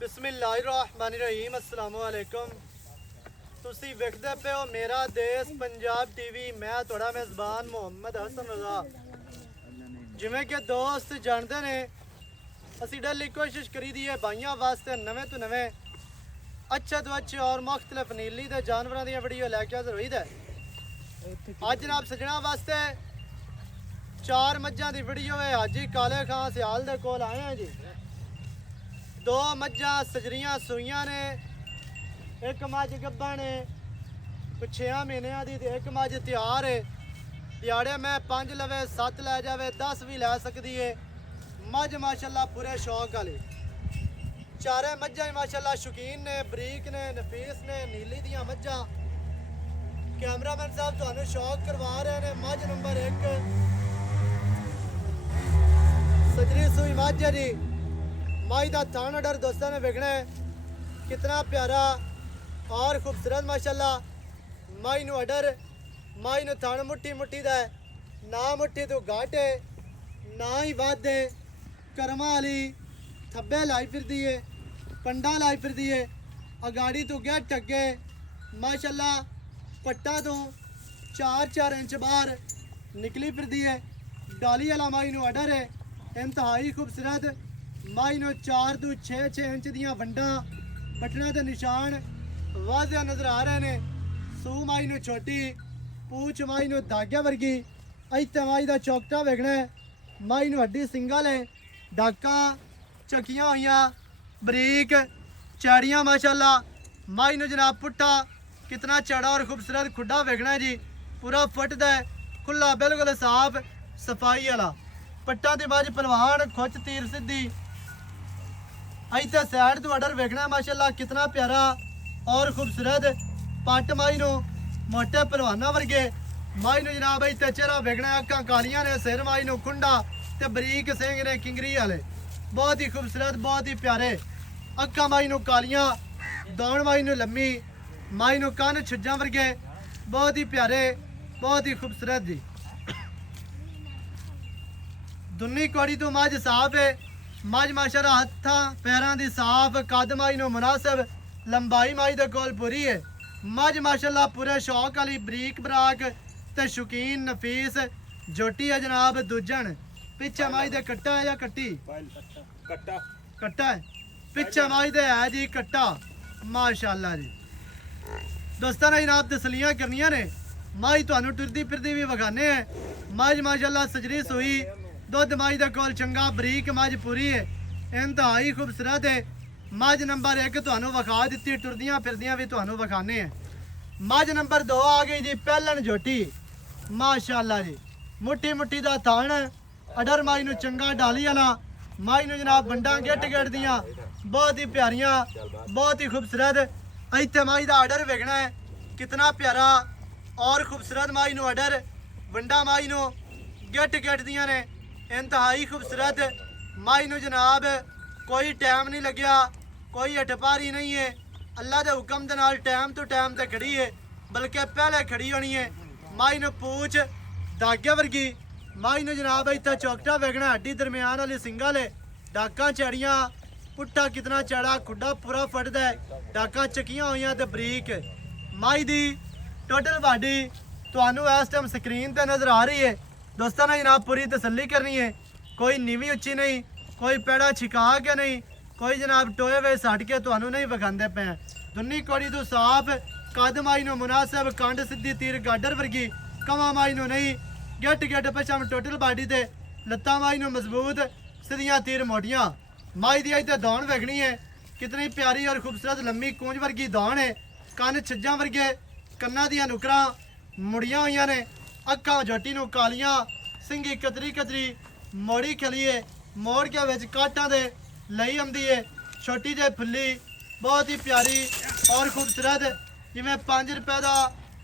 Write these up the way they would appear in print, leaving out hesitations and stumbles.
बिस्मिल्लाहिर्रहमानिर्रहीम अस्सलाम वालेकुम। तुसी वेखदे पे हो मेरा देश पंजाब टीवी। मैं थोड़ा मेज़बान मोहम्मद हसन रज़ा। जिवें कि दोस्त जानते ने असी डेली कोशिश करी दी है भाइयों वास्ते नवे तो नवे अच्छे तो अच्छे और मुख्तलिफ नीली के जानवरों दी वीडियो लैके हाज़र होई दे। अज जनाब सजना वास्ते 4 मज्जां दी वीडियो है। हाजी काले खां सियाल दे कोल आए हैं जी। 2 मज्जां सजरियां सूइयां ने, एक मज्ज गब्बा ने 6 महीनों की, एक मज्ज तैयार है। दिहाड़े मैं 5 लवे 7 लै जावे 10 भी लै सकती है। मज्ज माशाल्लाह पूरे शौक वाली। चारे मज्जां माशाल्लाह शौकीन ने, बरीक ने, नफीस ने, नीली दियां मज्जां। कैमरामैन साहब तुहानू शौक करवा रहे हैं। मज्ज नंबर 1 सजरी सूई मज्ज है जी। माई का थान ऑर्डर दोस्तों ने वेखना है कितना प्यारा और खूबसूरत माशाल्लाह। माई नू ऑर्डर, माई नू थान मुट्ठी मुट्ठी दा है, ना मुट्ठी तो घट है ना ही वध है। करमा वाली थब्बे लाई फिरदी है, पंडा लाई फिरदी है, अगाड़ी तो गेट अगे माशाल्लाह पट्टा तो 4-4 इंच बाहर निकली फिरदी है। डाली वाला माई नू ऑर्डर है। इंतहाई खूबसूरत माई नू 4 तो 6 इंच दियां वंडा, बटना के निशान वाजिया नजर आ रहे हैं। सू माई नू छोटी, पूछ माई नू धागे वर्गी। इत्ते माई का चौकटा वेखना है। माई नू हड्डी सिंगल है, डाका चकियां हुई बरीक चाड़ियाँ माशाल्लाह। माई नू जनाब पुट्ठा कितना चौड़ा और खूबसूरत खुड्डा वेखना है जी। पूरा फुट दा खुला बिल्कुल साफ सफाई वाला। पट्टा दी बाज पलवान खुच तीर सीधी। इतने सैड तो ऑर्डर वेखना माशाल्लाह कितना प्यारा और खूबसूरत। पट माई नू मोटे पलवाना वर्गे। माई नू जनाब इतने चेहरा वेखना, अक्कां कालियां ने, सिर माई नू खुंडा ते बरीक सिंह ने किंगरी वाले। बहुत ही खूबसूरत, बहुत ही प्यारे। अक्कां माई नू कालियां, दौड़ माई नू लम्मी, माई नू कन्न छुज्जां वर्गे। बहुत ही प्यारे, बहुत ही खूबसूरत जी। दुन्नी कौड़ी तो मझ साफ है। मझ माशाल्लाह हत्थां पैरां दी साफ, कद माई नू मुनासिब, लंबाई माई दे कोल पूरी है। मझ माशाल्लाह पूरे शौक वाली, बरीक बराक ते शौकीन नफीस जोटी है जनाब। दूजन पिछे माई दे कट्टा है या कट्टी? कट्टा है। पिछे माई दे है जी कट्टा माशाल्लाह जी। दोस्तों ने जनाब तसलियां करनियां ने। माई तुहानू टुरदी फिरदी भी विखाने हैं। मझ माशाल्लाह सजरी सूई, दुध माई दे कोल चंगा, बरीक मझ पूरी है, इंतहाई खूबसूरत है। मझ नंबर 1 तुहानू विखा दी, टुरदियां फिरदियां भी तुहानू विखाने हैं। मझ नंबर 2 आ गई जी पहलन झोटी माशाल्लाह जी। मुट्ठी मुट्ठी दा थान, अडर माई नू चंगा, डाली वाला। माई नू जनाब बंडा गेट गेट दियां बहुत ही प्यारियां, बहुत ही खूबसूरत। इत्थे माई दा आर्डर वेखना है कितना प्यारा और खूबसूरत। माई नू आर्डर, बंडा माई नू गेट गेट दियां ने, इंतहाई खूबसूरत। माई नू जनाब कोई टाइम नहीं लग्या, कोई अठपारी नहीं है। अल्लाह के हुक्म के नाल टाइम तो टाइम ते खड़ी है, बल्कि पहले खड़ी होनी है। माई नू पूछ धागे वर्गी। माई नू जनाब इतना चौकटा वेखना, हड्डी दरम्यान वाली सिंगल है, डाका चढ़ियाँ, पुट्ठा कितना चढ़ा, खुड्डा पूरा फटदा है, डाका चकियां हुई ते बरीक। माई दी टोटल बाडी तुहानू इस टाइम स्क्रीन पर नज़र आ रही है। दोस्तों ने जनाब पूरी तसल्ली करनी है। कोई नीवी उच्ची नहीं, कोई पैड़ा छिका के नहीं, कोई जनाब टोए हुए सट के तुहानू नहीं विखाते पे। दुन्नी कौड़ी तो साफ, कद माई नू मुनासिब, कंड सीधी तीर गाडर वर्गी, कमा माई नू नहीं, गेट गेट पछम टोटल बाडी ते लत्तां माई नू मजबूत, सीधियां तीर मोटियां। माई दी इत्थे दौड़ वेखनी है कितनी प्यारी और खूबसूरत, लम्मी कूंज वर्गी दौड़ है। कन्न छज्जां वर्गे, कन्ना दियां नुकरां मुड़ियां हुई ने। अक्खां झोटी नू कालियां, सिंगी कतरी कतरी, मोड़ी खलिए मोड़ के विच काटां दे लई आंदी है। छोटी जे फुल्ली, बहुत ही प्यारी और खूबसूरत, जिवें 5 रुपए का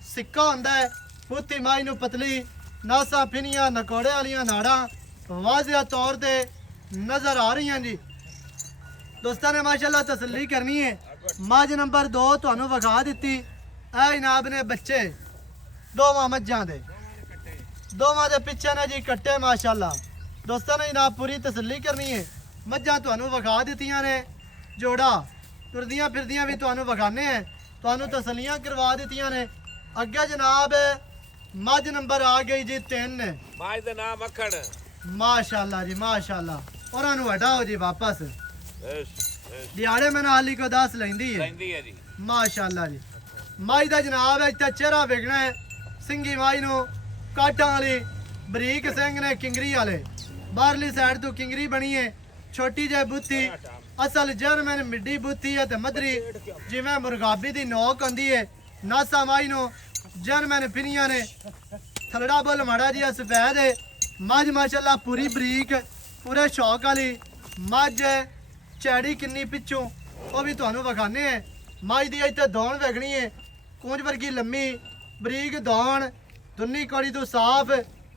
सिक्का होंदा है। पुत्ती माई नू पतली, नासा फिनियां, नकोड़े वालियां नाड़ां वाजिया तौर ते नज़र आ रही हैं जी। दोस्तों ने माशाल्लाह तसल्ली करनी है। मझ नंबर 2 तुहानू विखा दी। ऐ जनाब ने बच्चे दोवां मज्जां दे, दोवां दे पिछे ने जी कट्टे माशाल्लाह। दोस्तों ने जनाब पूरी तसल्ली करनी है। मज्जां तुहानू विखा दित्तियां ने, ਜੋੜਾ ਤੁਰਦੀਆਂ ਫਿਰਦੀਆਂ ਵੀ ਤੁਹਾਨੂੰ ਵਿਖਾਣੇ ਆ, ਤੁਹਾਨੂੰ ਤਸੱਲੀਆਂ ਕਰਵਾ ਦਿੱਤੀਆਂ ਨੇ। ਅੱਗੇ ਜਨਾਬ ਮੱਝ ਨੰਬਰ ਆ ਗਈ ਜੀ 3। ਮੱਝ ਦਾ ਨਾਮ ਮੱਖਣ। ਮਾਸ਼ਾਅੱਲਾ ਜੀ ਮਾਸ਼ਾਅੱਲਾ। ਉਹਨਾਂ ਨੂੰ ਹਟਾਓ ਜੀ ਵਾਪਸ। ਦਿਹਾੜੇ ਮੈਂ ਨਾਲੀ ਕੋ 10 ਲੈਂਦੀ ਹੈ ਜੀ। ਮਾਸ਼ਾਅੱਲਾ ਜੀ। ਮੱਝ ਦਾ ਜਨਾਬ ਇੱਥੇ ਚਿਹਰਾ ਵਿਖਣਾ ਹੈ, ਸਿੰਗੀ ਮੱਝ ਨੂੰ ਕਾਟਾਂ ਵਾਲੀ ਬਰੀਕ ਸਿੰਘ ਨੇ ਕਿੰਗਰੀ ਵਾਲੇ, ਬਾਹਰਲੀ ਸਾਈਡ ਤੋਂ ਕਿੰਗਰੀ ਬਣੀ ਹੈ, ਛੋਟੀ ਜਿਹੀ ਬੁੱਤੀ, ਅਸਲ ਜਰਮਨ ਮਿੱਡੀ ਬੁੱਤੀ ਹੈ ਤੇ ਮਦਰੀ ਜਿਵੇਂ ਮੁਰਗਾਬੀ ਦੀ ਨੋਕ ਹੁੰਦੀ ਹੈ। ਨਾਸਾ ਮੱਝ ਨੂੰ ਜਰਮਨ ਫਿਰੀਆਂ ਨੇ, ਥਲੜਾ ਬੁੱਲ ਮਾੜਾ ਜਿਹਾ ਸਫੈਦ ਹੈ। ਮੱਝ ਮਾਸ਼ਾਅੱਲਾ ਪੂਰੀ ਬਰੀਕ, ਪੂਰੇ ਸ਼ੌਕ ਵਾਲੀ ਮੱਝ ਹੈ। ਚੈੜੀ ਕਿੰਨੀ ਪਿੱਛੋਂ ਉਹ ਵੀ ਤੁਹਾਨੂੰ ਵਿਖਾਣੇ ਹੈ। ਮੱਝ ਦੀ ਇੱਥੇ ਦੌਣ ਵੇਖਣੀ ਹੈ, ਕੂੰਜ ਵਰਗੀ ਲੰਮੀ ਬਰੀਕ ਦੌਣ, ਦੁੰਨੀ ਕੌੜੀ ਤੋਂ ਸਾਫ਼,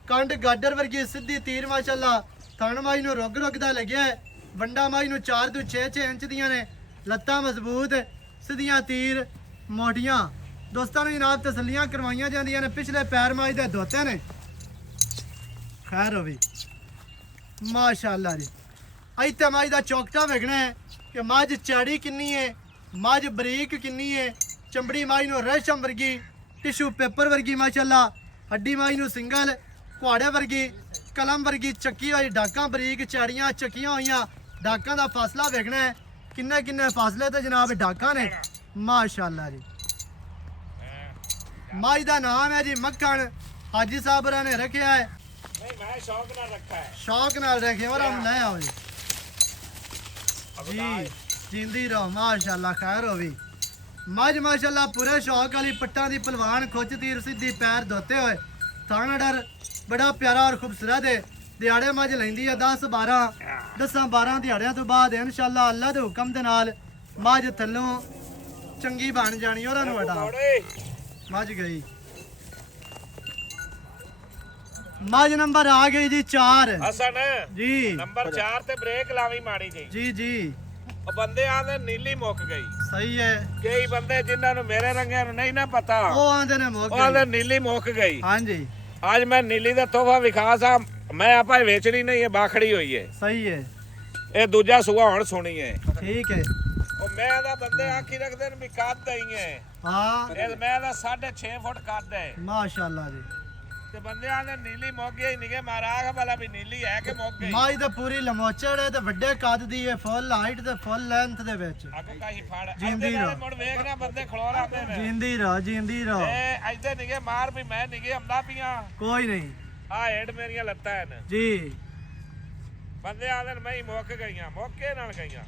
ਕੰਡ ਗਾਡਰ ਵਰਗੀ ਸਿੱਧੀ ਤੀਰ ਮਾਸ਼ਾਅੱਲਾ। ਥਣ ਮੱਝ ਨੂੰ ਰੁੱਗ ਰੁੱਗਦਾ ਲੱਗਿਆ ਹੈ। ਵੰਡਾ ਮੱਝ ਨੂੰ 4 ਤੋਂ 6 ਇੰਚ ਦੀਆਂ ਨੇ, ਲੱਤਾਂ ਮਜ਼ਬੂਤ, ਸਿੱਧੀਆਂ ਤੀਰ ਮੋਟੀਆਂ। ਦੋਸਤਾਂ ਨੂੰ ਜਨਾਬ ਤਸੱਲੀਆਂ ਕਰਵਾਈਆਂ ਜਾਂਦੀਆਂ ਨੇ। ਪਿਛਲੇ ਪੈਰ ਮੱਝ ਦੇ ਧੋਤੇ ਨੇ, ਖੈਰ ਹੋਵੇ ਮਾਸ਼ਾਅੱਲਾ ਜੀ। ਇੱਥੇ ਮੱਝ ਦਾ ਚੌਕਟਾ ਵੇਖਣਾ ਹੈ ਕਿ ਮੱਝ ਚੈੜੀ ਕਿੰਨੀ ਹੈ, ਮੱਝ ਬਰੀਕ ਕਿੰਨੀ ਹੈ। ਚਮੜੀ ਮੱਝ ਨੂੰ ਰੇਸ਼ਮ ਵਰਗੀ, ਟਿਸ਼ੂ ਪੇਪਰ ਵਰਗੀ ਮਾਸ਼ਾਅੱਲਾ। ਹੱਡੀ ਮੱਝ ਨੂੰ ਸਿੰਗਲ, ਕੁਹਾੜੇ ਵਰਗੀ, ਕਲਮ ਵਰਗੀ ਚੱਕੀ ਹੋਈ, ਡਾਕਾਂ ਬਰੀਕ, ਚੈੜੀਆਂ ਚੱਕੀਆਂ ਹੋਈਆਂ। ਡਾਕਾਂ ਦਾ ਫਾਸਲਾ ਵੇਖਣਾ ਹੈ, ਕਿੰਨੇ ਕਿੰਨੇ ਫਾਸਲੇ ਤੇ ਜਨਾਬ ਡਾਕਾਂ ਨੇ ਮਾਸ਼ਾਅੱਲਾ ਜੀ। ਮੱਝ ਦਾ ਨਾਮ ਹੈ ਜੀ ਮੱਖਣ। ਹਾਜੀ ਸਾਹਿਬ ਹੋਰਾਂ ਨੇ ਰੱਖਿਆ ਹੈ। ਨਹੀਂ ਮੈਂ ਸ਼ੌਕ ਨਾਲ ਰੱਖਾ ਹੈ। ਸ਼ੌਕ ਨਾਲ ਰੱਖਿਆ ਔਰ ਹਮ ਲੈ ਆਓ ਜੀ। ਜੀ ਜਿੰਦੀ ਰਹੋ ਮਾਸ਼ਾਅੱਲਾ, ਖੈਰ ਹੋਵੇ। ਮੱਝ ਮਾਸ਼ਾਅੱਲਾ ਪੂਰੇ ਸ਼ੌਕ ਵਾਲੀ, ਪੱਟਾਂ ਦੀ ਪਹਿਲਵਾਨ, ਖੁੱਚ ਤੀਰ ਸਿੱਧੀ, ਪੈਰ ਧੋਤੇ ਹੋਏ, ਥਾਣਾ ਡਰ ਬੜਾ ਪਿਆਰਾ ਔਰ ਖੂਬਸੂਰਤ ਹੈ। ਦਿਹਾੜੇ ਮੱਝ ਲੈਂਦੀ ਹੈ 10-12 ਦਿਹਾੜਿਆਂ ਤੋਂ ਬਾਅਦ ਇਨਸ਼ਾਅੱਲਾ ਅੱਲਾ ਦੇ ਹੁਕਮ ਦੇ ਨਾਲ ਮੱਝ ਥੱਲੋਂ ਚੰਗੀ ਬਣ ਜਾਣੀ। ਉਹਨਾਂ ਨੂੰ ਹਟਾ ਮੱਝ ਗਈ। ਮੱਝ ਨੰਬਰ ਆ ਗਈ ਜੀ 4। ਹਸਨ ਜੀ ਨੰਬਰ 4 ਤੇ ਬ੍ਰੇਕ ਲਾਵੀ ਮਾੜੀ ਜੀ। ਜੀ ਜੀ ਉਹ ਬੰਦੇ ਆਂਦੇ ਨੀਲੀ ਮੁੱਕ ਗਈ। ਸਹੀ ਹੈ। ਕਈ ਬੰਦੇ ਜਿਨ੍ਹਾਂ ਨੂੰ ਮੇਰੇ ਰੰਗਿਆਂ ਨੂੰ ਨਹੀਂ ਨਾ ਪਤਾ, ਉਹ ਆਂਦੇ ਨੇ ਮੁੱਕ ਉਹ ਆਂਦੇ ਗਈ। ਨੀਲੀ ਮੁੱਕ ਗਈ। ਹਾਂਜੀ ਅੱਜ ਮੈਂ ਨੀਲੀ ਦਾ ਤੋਹਫਾ ਵਿਖਾ ਸਾਂ। ਮੈਂ ਆਪਾਂ ਵੇਚਣੀ ਨਹੀਂ ਹੈ, ਬਾਖੜੀ ਹੋਈ ਹੈ। ਸਹੀ ਹੈ। ਇਹ ਦੂਜਾ ਸੂਆ ਹੁਣ ਸੁਣੀ ਹੈ। ਠੀਕ ਹੈ। ਉਹ ਮੈਂ ਦਾ ਬੰਦੇ ਆਖੀ ਰੱਖਦੇ ਨੇ ਵੀ ਕੱਦ ਹੀ ਹੈ। ਹਾਂ ਇਹ ਮੈਂ ਦਾ 6.5 ਫੁੱਟ ਕੱਦ ਹੈ ਮਾਸ਼ਾਅੱਲਾ ਜੀ। ਤੇ ਬੰਦੇ ਆਂਦੇ ਨੀਲੀ ਮੁੱਕ ਗਈ ਨਿਗੇ ਮਾਰਾਖ ਵਾਲਾ ਵੀ ਨੀਲੀ ਹੈ ਕਿ ਮੁੱਕ ਗਈ। ਮੱਝ ਤਾਂ ਪੂਰੀ ਲਮੋਚੜ ਹੈ ਤੇ ਵੱਡੇ ਕੱਦ ਦੀ ਹੈ, ਫੁੱਲ ਹਾਈਟ ਤੇ ਫੁੱਲ ਲੈਂਥ ਦੇ ਵਿੱਚ। ਅੱਗੋਂ ਕਾਹੀ ਫੜ ਜਿੰਦੀ ਰਹੋ। ਮੁੜ ਵੇਖਣਾ ਬੰਦੇ ਖਲੋ ਰਾਂਦੇ ਨੇ। ਜਿੰਦੀ ਰਹੋ ਜਿੰਦੀ ਰਹੋ। ਇਹ ਐਦੇ ਨਿਗੇ ਮਾਰ ਵੀ ਮੈਂ ਨਿਗੇ ਆਉਂਦਾ ਪੀਆਂ। ਕੋਈ ਨਹੀਂ ਆ ਹੇਡ ਮੇਰੀਆਂ ਲੱਤਾਂ ਹਨ ਜੀ। ਬੰਦੇ ਆਂਦੇ ਨੇ ਮੈਂ ਮੁੱਕ ਗਈਆਂ, ਮੌਕੇ ਨਾਲ ਗਈਆਂ।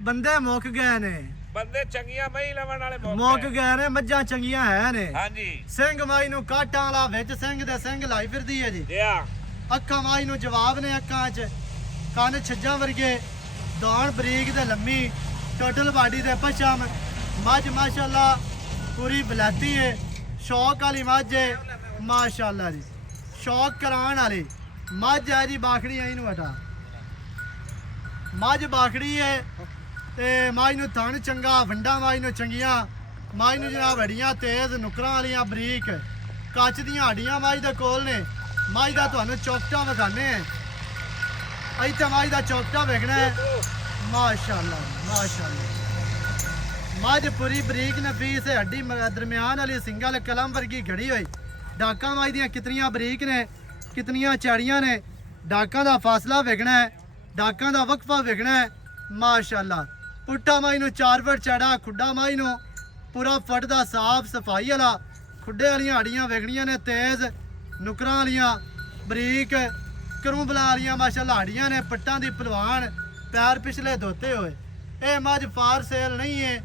ਬੰਦੇ ਮੁੱਕ ਗਏ ਨੇ, ਬੰਦੇ ਚੰਗੀਆਂ ਮਹੀਂ ਲਵਣ ਵਾਲੇ ਮੁੱਕ ਗਏ ਨੇ। ਮੱਝਾਂ ਚੰਗੀਆਂ ਹੈ ਨੇ। ਹਾਂਜੀ ਸਿੰਘ ਮਾਈ ਨੂੰ ਕਾਟਾਂ ਵਾਲਾ ਵਿੱਚ ਸਿੰਘ ਦੇ ਸਿੰਘ ਲਾਈ ਫਿਰਦੀ ਹੈ ਜੀ। ਲਿਆ ਅੱਖਾਂ ਮਾਈ ਨੂੰ ਜਵਾਬ ਨੇ ਅੱਖਾਂ 'ਚ, ਕੰਨ ਛੱਜਾਂ ਵਰਗੇ, ਦੌਣ ਬਰੀਕ ਤੇ ਲੰਮੀ, ਟੋਟਲ ਬਾਡੀ ਦੇ ਪਛਮ। ਮੱਝ ਮਾਸ਼ਾਅੱਲਾ ਪੂਰੀ ਬਲਾਤੀ ਹੈ, ਸ਼ੌਕ ਵਾਲੀ ਮੱਝ ਹੈ ਮਾਸ਼ਾਅੱਲਾ ਜੀ। ਸ਼ੌਕ ਕਰਾਉਣ ਵਾਲੀ ਮੱਝ ਹੈ ਜੀ। ਬਾਖੜੀ ਆਈ ਨੂੰ ਹਟਾ, ਮੱਝ ਬਾਖੜੀ ਹੈ ਤੇ ਮੱਝ ਨੂੰ ਥਣ ਚੰਗਾ, ਵੰਡਾ ਮੱਝ ਨੂੰ ਚੰਗੀਆਂ। ਮੱਝ ਨੂੰ ਜਨਾਬ ਹੱਡੀਆਂ ਤੇਜ਼, ਨੁਕਰਾਂ ਵਾਲੀਆਂ ਬਰੀਕ, ਕੱਚ ਦੀਆਂ ਹੱਡੀਆਂ ਮੱਝ ਦੇ ਕੋਲ ਨੇ। ਮੱਝ ਦਾ ਤੁਹਾਨੂੰ ਚੌਕਟਾ ਵਿਖਾਣੇ ਹੈ। ਇੱਥੇ ਮੱਝ ਦਾ ਚੌਕਟਾ ਵੇਖਣਾ ਹੈ ਮਾਸ਼ਾਅੱਲਾ ਮਾਸ਼ਾਅੱਲਾ। ਮੱਝ ਪੂਰੀ ਬਰੀਕ ਨਫੀਸ ਹੈ, ਹੱਡੀ ਦਰਮਿਆਨ ਵਾਲੀ, ਸਿੰਗਲ ਕਲਮ ਵਰਗੀ ਘੜੀ ਹੋਈ। ਡਾਕਾਂ ਮੱਝ ਦੀਆਂ ਕਿਤਨੀਆਂ ਬਰੀਕ ਨੇ, ਕਿਤਨੀਆਂ ਚੈੜੀਆਂ ਨੇ। ਡਾਕਾਂ ਦਾ ਫਾਸਲਾ ਵੇਖਣਾ ਹੈ, ਡਾਕਾਂ ਦਾ ਵਕਫਾ ਵੇਖਣਾ ਹੈ ਮਾਸ਼ਾਅੱਲਾ। ਪੁੱਠਾ ਮੱਝ ਨੂੰ 4 ਫੁੱਟ ਚੜਾ, ਖੁੱਡਾ ਮੱਝ ਨੂੰ ਪੂਰਾ ਫੁੱਟ ਦਾ ਸਾਫ ਸਫਾਈ ਵਾਲਾ। ਖੁੱਡੇ ਵਾਲੀਆਂ ਹੱਡੀਆਂ ਵੇਖਣੀਆਂ ਨੇ ਤੇਜ਼, ਨੁਕਰਾਂ ਵਾਲੀਆਂ ਬਰੀਕ, ਕਰੂੰਬਲਾਂ ਵਾਲੀਆਂ ਮਾਸ਼ਾਅੱਲਾ ਹੱਡੀਆਂ ਨੇ। ਪੱਟਾਂ ਦੀ ਪਹਿਲਵਾਨ, ਪੈਰ ਪਿਛਲੇ ਧੋਤੇ ਹੋਏ। ਇਹ ਮੱਝ ਫਾਰ ਸੇਲ ਨਹੀਂ ਹੈ,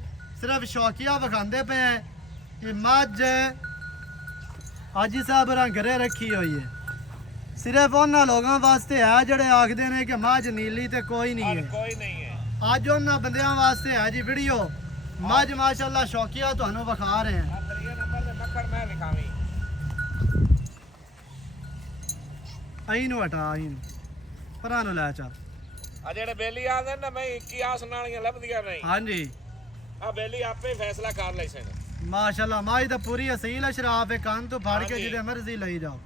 ਸਿਰਫ ਸ਼ੌਕੀਆ ਵਿਖਾਉਂਦੇ ਪਏ ਹੈ। ਇਹ ਮੱਝ ਹਾਜੀ ਸਾਹਿਬ ਹੋਰਾਂ ਘਰੇ ਰੱਖੀ ਹੋਈ ਹੈ, ਸਿਰਫ ਉਹਨਾਂ ਲੋਕਾਂ ਵਾਸਤੇ ਹੈ ਜਿਹੜੇ ਆਖਦੇ ਨੇ ਕਿ ਮੱਝ ਨੀਲੀ ਤੇ ਕੋਈ ਨਹੀਂ ਹੈ। ਕੋਈ ਨਹੀਂ ਹੈ। ਅੱਜ ਉਹਨਾਂ ਬੰਦਿਆਂ ਵਾਸਤੇ ਹੈ ਜੀ ਵੀਡੀਓ। ਮੱਝ ਮਾਸ਼ਾਅੱਲਾ ਸ਼ੌਕੀਆ ਤੁਹਾਨੂੰ ਵਿਖਾ ਰਹੇ ਹਾਂ। ਤਰੀਏ ਨੰਬਰ ਤੇ ਮੱਖਣ ਮੈਂ ਵਿਖਾਵੀ। ਆਈ ਨੂੰ ਹਟਾ, ਆਈ ਨੂੰ ਪਰਾਂ ਨੂੰ ਲੈ ਚੱਲ। ਆ ਜਿਹੜੇ ਬੇਲੀ ਆਂਦੇ ਨੇ ਮੈਂ 21 ਆਸਣ ਵਾਲੀਆਂ ਲੱਭਦੀਆਂ ਨਹੀਂ। ਹਾਂਜੀ ਆ ਬੇਲੀ ਆਪੇ ਫੈਸਲਾ ਕਰ ਲਈ ਸਨ ਮਾਸ਼ਾਅੱਲਾ। ਮੱਝ ਤਾਂ ਪੂਰੀ ਅਸੀਲ ਅਸ਼ਰਾਫ ਹੈ, ਕੰਨ ਤੋਂ ਫੜ ਕੇ ਜਿਹਦੇ ਮਰਜ਼ੀ ਲਈ ਜਾਓ।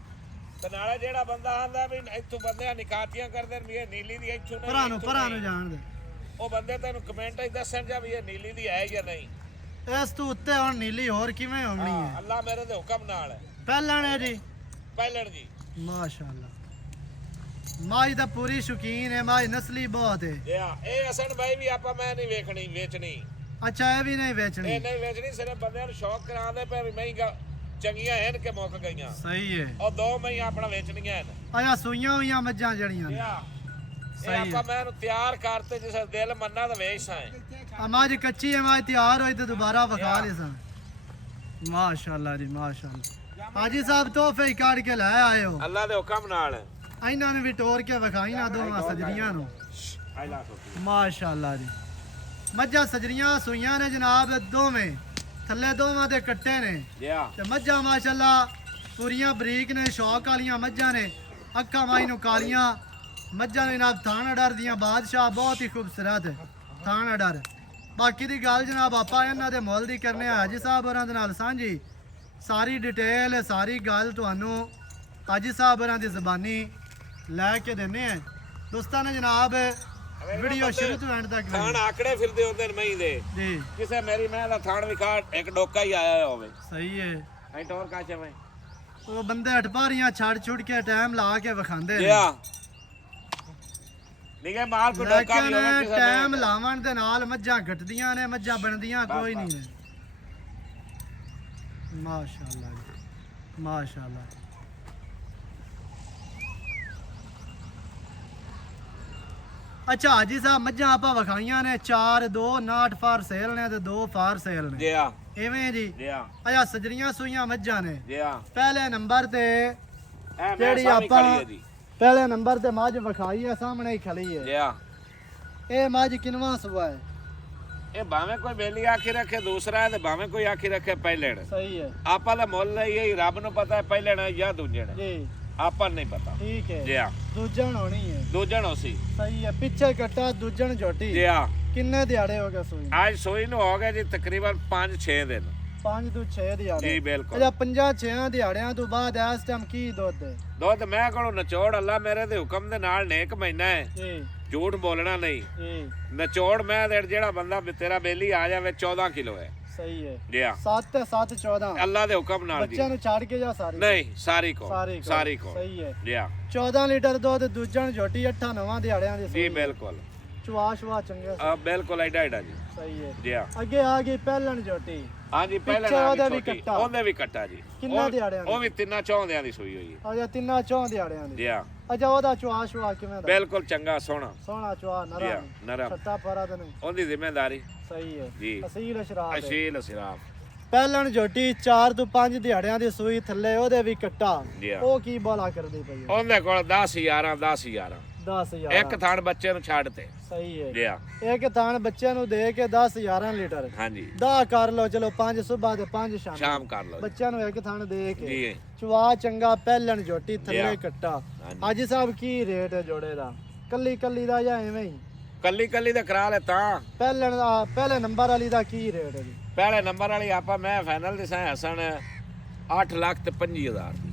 ਤੇ ਨਾਲੇ ਜਿਹੜਾ ਬੰਦਾ ਆਂਦਾ ਵੀ ਇੱਥੋਂ ਬੰਦਿਆਂ ਨਿਕਾਤੀਆਂ ਕਰਦੇ ਨੇ ਵੀ ਇਹ ਨੀਲੀ ਦੀ ਇੱਥੋਂ ਨਹੀਂ, ਪਰਾਂ ਨੂੰ ਜਾਣ ਦੇ। ਉਹ ਬੰਦੇ ਤੈਨੂੰ ਕਮੈਂਟ 'ਚ ਦੱਸਣ ਜਾ ਵੀ ਇਹ ਨੀਲੀ ਦੀ ਹੈ ਜਾਂ ਨਹੀਂ। ਇਸ ਤੋਂ ਉੱਤੇ ਹੁਣ ਨੀਲੀ ਹੋਰ ਕਿਵੇਂ ਹੋਣੀ ਹਾਂ ਹੈ? ਅੱਲਾ ਮੇਰੇ ਦੇ ਹੁਕਮ ਨਾਲ ਹੈ। ਪਹਿਲਾਂ ਨੇ ਜੀ ਪਹਿਲਣ ਜੀ ਮਾਸ਼ਾਅੱਲਾ ਮਾਈ ਦਾ ਪੂਰੀ ਸ਼ੌਕੀਨ ਹੈ, ਮਾਈ ਨਸਲੀ ਬਹੁਤ ਹੈ। ਇਹ ਅਸਨ ਭਾਈ ਵੀ ਆਪਾਂ ਮੈਂ ਨਹੀਂ ਵੇਖਣੀ ਵੇਚਣੀ। ਅੱਛਾ ਇਹ ਵੀ ਨਹੀਂ ਵੇਚਣੀ? ਇਹ ਨਹੀਂ ਵੇਚਣੀ, ਸਿਰਫ ਬੰਦਿਆਂ ਨੂੰ ਸ਼ੌਕ ਕਰਾਉਂਦੇ ਪਏ ਵੀ ਮਹਿੰਗਾ ਚੰਗੀਆਂ ਹਨ ਕਿ ਮੁੱਕ ਗਈਆਂ। ਸਹੀ ਹੈ। ਉਹ ਦੋ ਮੈਂ ਆਪਣਾ ਵੇਚਣੀਆਂ ਹਨ। ਆਇਆ ਸੂਈਆਂ ਹੋਈਆਂ ਮੱਝਾਂ ਜਿਹੜੀਆਂ ਨੇ। ਇਹ ਆਪਾਂ ਮੈਂ ਇਹਨੂੰ ਤਿਆਰ ਕਰਤੇ ਜਿਸ ਦਿਲ ਮੰਨਾ ਤਾਂ ਵੇਚ ਸਾਂ। ਆ ਮੱਝ ਕੱਚੀ ਹੈ, ਮੱਝ ਤਿਆਰ ਹੋਈ ਤੇ ਦੁਬਾਰਾ ਵਿਖਾ ਲਈ ਸਾਂ। ਮਾਸ਼ਾਅੱਲਾ ਜੀ ਮਾਸ਼ਾਅੱਲਾ। ਹਾਜੀ ਸਾਹਿਬ ਤੋਹਫੇ ਹੀ ਕੱਢ ਕੇ ਲੈ ਆਏ ਹੋ। ਅੱਲਾ ਦੇ ਹੁਕਮ ਨਾਲ ਇਹਨਾਂ ਨੇ ਵੀ ਟੋਰ ਕੇ ਵਿਖਾਈ ਨਾ ਦੋਵਾਂ ਸਜਰੀਆਂ ਨੂੰ। ਮਾਸ਼ਾਅੱਲਾ ਜੀ ਮੱਝਾਂ ਸਜਰੀਆਂ ਸੂਈਆਂ ਨੇ ਜਨਾਬ, ਦੋਵੇਂ ਥੱਲੇ ਦੋਵਾਂ ਦੇ ਕੱਟੇ ਨੇ ਤੇ ਮੱਝਾਂ ਮਾਸ਼ਾਅੱਲਾ ਪੂਰੀਆਂ ਬਰੀਕ ਨੇ, ਸ਼ੌਕ ਵਾਲੀਆਂ ਮੱਝਾਂ ਨੇ। ਅੱਖਾਂ ਮਾਈ ਨੂੰ ਕਾਲੀਆਂ ਮੱਝਾਂ ਨੇ ਜਨਾਬ, ਥਾਣ ਅਡਰ ਦੀਆਂ ਬਾਦਸ਼ਾਹ, ਬਹੁਤ ਹੀ ਖੂਬਸੂਰਤ ਥਾਣ ਅਡਰ। ਬਾਕੀ ਦੀ ਗੱਲ ਜਨਾਬ ਆਪਾਂ ਇਹਨਾਂ ਦੇ ਮੁੱਲ ਦੀ ਕਰਨੇ ਆ ਹਾਜੀ ਸਾਹਿਬ ਹੋਰਾਂ ਦੇ ਨਾਲ ਸਾਂਝੀ। ਸਾਰੀ ਡਿਟੇਲ ਸਾਰੀ ਗੱਲ ਤੁਹਾਨੂੰ ਹਾਜੀ ਸਾਹਿਬ ਹੋਰਾਂ ਦੀ ਜ਼ਬਾਨੀ ਲੈ ਕੇ ਦਿੰਨੇ ਆ ਦੋਸਤਾਂ ਨੇ ਜਨਾਬ। ਵੀਡੀਓ ਸ਼ੁਰੂ ਤੋਂ ਐਂਡ ਤੱਕ ਥਾਣ ਆਕੜੇ ਫਿਰਦੇ ਹੁੰਦੇ ਨੇ ਮਈ ਦੇ ਜੀ। ਕਿਸੇ ਮੇਰੀ ਮੈਂ ਦਾ ਥਾਣ ਵਿਖਾ ਇੱਕ ਡੋਕਾ ਹੀ ਆਇਆ ਹੋਵੇ। ਸਹੀ ਹੈ। ਐ ਟੋਰ ਕਾ ਚਵੇਂ ਉਹ ਬੰਦੇ ਹਟਪਾਰੀਆਂ ਛੱਡ ਛੁੱਟ ਕੇ ਟਾਈਮ ਲਾ ਕੇ ਵਿਖਾਉਂਦੇ ਨੇ। ਨਿਗੇ ਮਾਲ ਕੋ ਡੋਕਾ ਵੀ ਹੋਵੇ ਲੇਕਿਨ ਟਾਈਮ ਲਾਵਣ ਦੇ ਨਾਲ ਮੱਝਾਂ ਘਟਦੀਆਂ ਨੇ, ਮੱਝਾਂ ਬਣਦੀਆਂ ਕੋਈ ਨਹੀਂ ਨੇ। ਮਾਸ਼ਾਅੱਲਾ ਜੀ ਮਾਸ਼ਾਅੱਲਾ। ਅੱਛਾ ਹਾਜੀ ਸਾਹਿਬ ਮੱਝਾਂ ਆਪਾਂ ਵਿਖਾਈਆਂ ਨੇ 4, 2 ਨਾਟ ਫਾਰ ਸੇਲ ਨੇ ਤੇ 2 ਫਾਰ ਸੇਲ ਨੇ। ਇਵੇਂ ਜੀ। ਅੱਛਾ ਸਜਰੀਆਂ ਸੂਈਆਂ ਮੱਝਾਂ ਨੇ। ਪਹਿਲੇ ਨੰਬਰ ਤੇ ਜਿਹੜੀ ਆਪਾਂ ਪਹਿਲੇ ਨੰਬਰ ਤੇ ਮੱਝ ਵਿਖਾਈ ਹੈ ਸਾਹਮਣੇ ਹੀ ਖੜੀ ਹੈ। ਇਹ ਮੱਝ ਕਿੰਨਵਾਂ ਸੂਆ ਹੈ? ਇਹ ਭਾਵੇਂ ਕੋਈ ਬੇਲੀ ਆਖੀ ਰੱਖੇ ਦੂਸਰਾ ਹੈ ਤੇ ਭਾਵੇਂ ਕੋਈ ਆਖੀ ਰੱਖੇ ਪਹਿਲਣ। ਸਹੀ ਹੈ। ਆਪਾਂ ਦਾ ਮੁੱਲ ਇਹ ਰੱਬ ਨੂੰ ਪਤਾ ਹੈ ਪਹਿਲਣ ਹੈ ਜਾਂ ਦੂਜਣ ਜੀ। ਆਪਾਂ ਨਹੀਂ ਪਤਾ। ਠੀਕ ਹੈ। ਦੂਜਣ ਹੋਣੀ ਹੈ। ਦੂਜਣ ਹੋਸੀ। ਸਹੀ ਹੈ। ਪਿੱਛੇ ਕੱਟਾ ਦੂਜਣ ਝੋਟੀ। ਕਿੰਨੇ ਦਿਹਾੜੇ ਹੋ ਗਏ ਸੂਈ? ਅੱਜ ਸੂਈ ਨੂੰ ਹੋ ਗਏ ਜੀ ਤਕਰੀਬਨ 5-6 ਦਿਨ। 5 ਤੋਂ 6 ਦਿਹਾੜੇ। ਜੀ ਬਿਲਕੁਲ। ਅੱਛਾ 5-6 ਦਿਹਾੜਿਆਂ ਤੋਂ ਬਾਅਦ ਇਸ ਟਾਈਮ ਕੀ ਦੁੱਧ ਹੈ? ਦੁੱਧ ਮੈਂ ਕੋਲੋਂ ਨਚੋੜ ਅੱਲਾ ਮੇਰੇ ਦੇ ਹੁਕਮ ਦੇ ਨਾਲ ਨੇਕ ਮਹੀਨਾ ਹੈ। ਜੀ। ਝੂਠ ਬੋਲਣਾ ਨਹੀਂ। ਜੀ। ਨਚੋੜ ਮੈਂ ਦੇ ਜਿਹੜਾ ਬੰਦਾ ਤੇਰਾ ਬੇਲੀ ਆ ਜਾਵੇ 14 ਕਿਲੋ ਹੈ। ਸਹੀ ਹੈ। ਜੀ 7 ਤੇ 7 14 ਅੱਲਾ ਦੇ ਹੁਕਮ ਨਾਲ ਜੀ। ਬੱਚਿਆਂ ਨੂੰ ਛੱਡ ਕੇ ਜਾ ਸਾਰੀ? ਨਹੀਂ ਸਾਰੀ ਕੋ ਸਾਰੀ ਕੋ। ਸਹੀ ਹੈ। ਜੀ 14 ਲੀਟਰ ਦੁੱਧ ਦੂਜਣ ਝੋਟੀ 8-9 ਦਿਹਾੜਿਆਂ ਦੀ। ਜੀ ਬਿਲਕੁਲ। ਚਵਾ ਚੰਗਾ। ਬਿਲਕੁਲ ਐਡਾ ਜੀ। ਸਹੀ ਹੈ। ਜੀ ਅੱਗੇ ਆ ਗਈ ਪਹਿਲਣ ਝੋਟੀ। ਹਾਂਜੀ ਪਹਿਲਣ ਉਹਦੇ ਵੀ ਕੱਟਾ। ਉਹਦੇ ਵੀ ਕੱਟਾ ਜੀ। ਕਿੰਨਾ ਦਿਹਾੜਿਆਂ ਦੀ? ਉਹ ਵੀ 3-4 ਦੀ ਸੂਈ ਹੋਈ ਹੈ। ਅੱਛਾ 3-4 ਦਿਹਾੜਿਆਂ ਦੀ। ਜੀ ਅੱਛਾ ਉਹਦਾ ਚਵਾ ਕਿਵੇਂ ਦਾ? ਬਿਲਕੁਲ ਚੰਗਾ ਸੋਹਣਾ ਚਵਾ ਨਰਮ। ਨਰਮ ਛੱਤਾ ਫਰਾ ਤੇ ਨਹੀਂ। ਉਹਦੀ ਜ਼ਿੰਮੇਵਾਰੀ। ਸਹੀ ਹੈ। ਜੀ। ਅਸੀਲ ਸ਼ਰਾਬ। ਅਸੀਲ ਸ਼ਰਾਬ। ਪਹਿਲਣ ਝੋਟੀ 4 ਤੋਂ 5 ਦਿਹਾੜਿਆਂ ਦੀ ਸੂਈ ਥੱਲੇ ਉਹਦੇ ਵੀ ਕੱਟਾ। ਉਹ ਕੀ ਬੋਲਾ ਕਰਦੀ ਪਈ? ਉਹਦੇ ਕੋਲ 10,000 10,000 ਇੱਕ ਥਾਣ ਬੱਚੇ ਨੂੰ ਛੱਡ ਤੇ। ਸਹੀ ਹੈ। ਜੀ ਇੱਕ ਥਾਣ ਬੱਚਿਆਂ ਨੂੰ ਦੇ ਕੇ 10,000 ਲੀਟਰ। ਹਾਂਜੀ 10 ਕਰ ਲਓ ਚਲੋ 5 ਸਵੇਰ ਤੇ 5 ਸ਼ਾਮ ਕਰ ਲਓ ਬੱਚਿਆਂ ਨੂੰ ਇੱਕ ਥਾਣ ਦੇ ਕੇ। ਜੀ ਚਵਾ ਚੰਗਾ ਪਹਿਲਣ ਝੋਟੀ ਥੱਲੇ ਕੱਟਾ। ਹਾਜੀ ਸਾਹਿਬ ਕੀ ਰੇਟ ਹੈ ਜੋੜੇ ਦਾ? ਕੱਲੀ ਦਾ ਜਾਂ ਐਵੇਂ ਹੀ? ਕੱਲੀ ਦਾ ਕਰਾ ਲੈ ਤਾਂ। ਪਹਿਲਣ ਦਾ ਪਹਿਲੇ ਨੰਬਰ ਵਾਲੀ ਦਾ ਕੀ ਰੇਟ ਹੈ ਜੀ? ਪਹਿਲੇ ਨੰਬਰ ਵਾਲੀ ਆਪਾਂ ਮੈਂ ਫਾਈਨਲ ਦਿਸਾਂ ਹਸਣ 8,25,000 ਦੀ।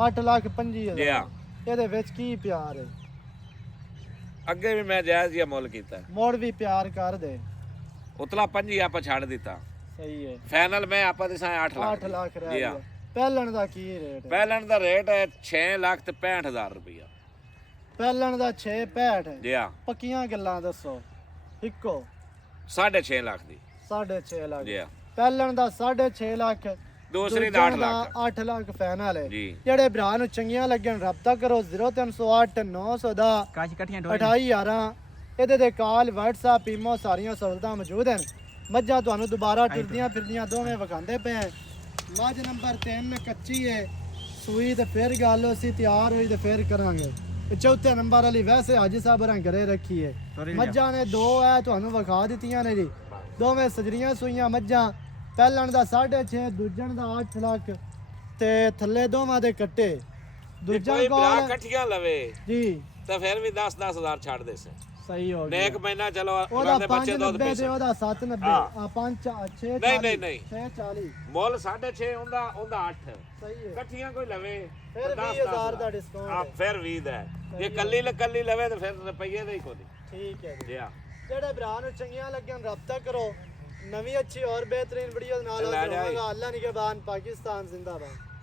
8,25,000। ਇਹਦੇ ਵਿੱਚ ਕੀ ਪਿਆਰ ਹੈ? ਅੱਗੇ ਵੀ ਮੈਂ ਜਾਇਜ਼ ਜਿਹਾ ਮੁੱਲ ਕੀਤਾ। ਮੋੜ ਵੀ ਪਿਆਰ ਕਰ ਦੇ। ਉਤਲਾ 5 ਆਪਾਂ ਛੱਡ ਦਿੱਤਾ। ਸਹੀ ਹੈ। ਫਾਈਨਲ ਮੈਂ ਆਪਾਂ ਦਿਸਾਂ 8 ਲੱਖ। 8 ਲੱਖ ਰਹਿ ਗਿਆ। ਪਹਿਲਣ ਦਾ ਕੀ ਰੇਟ ਹੈ? ਪਹਿਲਣ ਦਾ ਰੇਟ ਹੈ 6,65,000 ਰੁਪਇਆ। ਪਹਿਲਣ ਦਾ 6.65। ਜੀ ਪੱਕੀਆਂ ਗੱਲਾਂ ਦੱਸੋ। ਇੱਕੋ 6.5 ਲੱਖ ਦੀ। 6.5 ਲੱਖ। ਜੀ ਪਹਿਲਣ ਦਾ 6.5 ਲੱਖ। ਦੂਸਰੀ ਦਾ 8 ਲੱਖ। 8 ਲੱਖ ਫਾਈਨਲ ਹੈ। ਜੀ ਜਿਹੜੇ ਭਰਾ ਨੂੰ ਚੰਗੀਆਂ ਲੱਗਣ ਰابطਾ ਕਰੋ 0308 900 2811। ਇਹਦੇ ਤੇ ਕਾਲ WhatsApp ਈਮੋ ਸਾਰੀਆਂ ਸਹੂਲਤਾਂ ਮੌਜੂਦ ਹਨ। ਮੱਝਾਂ ਤੁਹਾਨੂੰ ਦੁਬਾਰਾ ਟੁਰਦੀਆਂ ਫਿਰਦੀਆਂ ਦੋਵੇਂ ਵਿਖਾਉਂਦੇ ਪਏ ਆ। ਮੱਝ ਨੰਬਰ 3 ਕੱਚੀ ਹੈ ਸੂਈ ਤੇ ਫਿਰ ਗੱਲ ਅਸੀਂ ਤਿਆਰ ਹੋਈ ਤੇ ਫਿਰ ਕਰਾਂਗੇ। ਚੌਥੇ ਨੰਬਰ ਵਾਲੀ ਵੈਸੇ ਹਾਜੀ ਸਾਹਿਬ ਰਾਂ ਘਰੇ ਰੱਖੀ ਹੈ। ਮੱਝਾਂ ਨੇ 2 ਹੈ ਤੁਹਾਨੂੰ ਵਿਖਾ ਦਿੱਤੀਆਂ ਨੇ ਜੀ। ਦੋਵੇਂ ਸਜਰੀਆਂ ਸੂਈਆਂ ਮੱਝਾਂ। ਪਹਿਲਣ ਦਾ 6.5 ਦੂਜਣ ਦਾ 8 ਲੱਖ ਤੇ ਥੱਲੇ ਦੋਵਾਂ ਦੇ ਕੱਟੇ। ਦੂਜਾ ਕੋਲ ਇਕੱਠੀਆਂ ਲਵੇ ਜੀ ਤਾਂ ਫਿਰ ਵੀ 10,000 ਛੱਡ ਦੇ ਸੇ। ਸਹੀ ਹੋ ਗਿਆ। ਨੇਕ ਮਹੀਨਾ ਚਲੋ ਉਹਦਾ 590 ਤੇ ਉਹਦਾ 790 ਆ 5 6 ਨਹੀਂ 640 ਮੁੱਲ 6.5 ਉਹਦਾ 8। ਸਹੀ ਹੈ। ਇਕੱਠੀਆਂ ਕੋਈ ਲਵੇ ਫਿਰ 20,000 ਦਾ ਡਿਸਕਾਊਂਟ। ਫਿਰ 20 ਦਾ। ਜੇ ਕੱਲੀ ਲਵੇ ਤਾਂ ਫਿਰ ਰੁਪਈਏ ਦਾ ਹੀ ਕੋਈ। ਠੀਕ ਹੈ ਜੀ ਜਿਹੜੇ ਭਰਾ ਨੂੰ ਚੰਗੀਆਂ ਲੱਗਣ ਰਬਤਾ ਕਰੋ ਨਵੀਂ ਅੱਛੀ ਔਰ ਬਿਹਤਰੀਨ ਵੀਡੀਓ ਨਾਲ ਲੈ ਜਾ। ਅੱਲਾਹ ਨਿਗਹਬਾਨ ਪਾਕਿस्तान जिंदाबाद।